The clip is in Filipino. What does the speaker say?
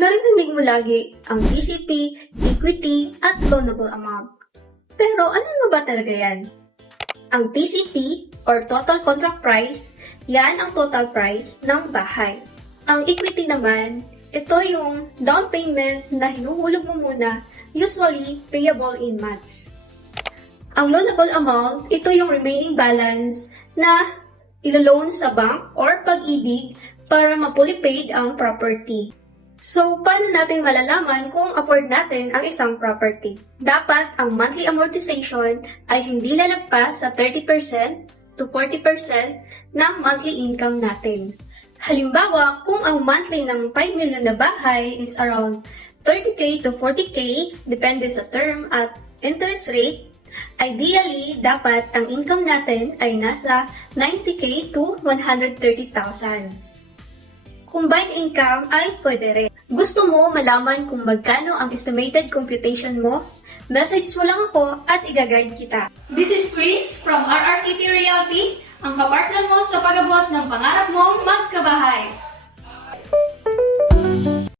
Narinig mo lagi ang TCP, equity, at loanable amount. Pero ano nga ba talaga yan? Ang TCP or Total Contract Price, yan ang total price ng bahay. Ang equity naman, ito yung down payment na hinuhulog mo muna, usually payable in months. Ang loanable amount, ito yung remaining balance na ilo-loan sa bank or pag-ibig para ma-fully paid ang property. So, paano natin malalaman kung afford natin ang isang property? Dapat ang monthly amortization ay hindi lalagpas sa 30% to 40% ng monthly income natin. Halimbawa, kung ang monthly ng 5 million na bahay is around 30k to 40k, depende sa term at interest rate, ideally, dapat ang income natin ay nasa 90k to 130,000. Combined income ay pwede rin. Gusto mo malaman kung magkano ang estimated computation mo? Message mo lang ako at i-guide kita. This is Chris from RRCT Realty, ang kapartner mo sa pag-abot ng pangarap mong magkabahay.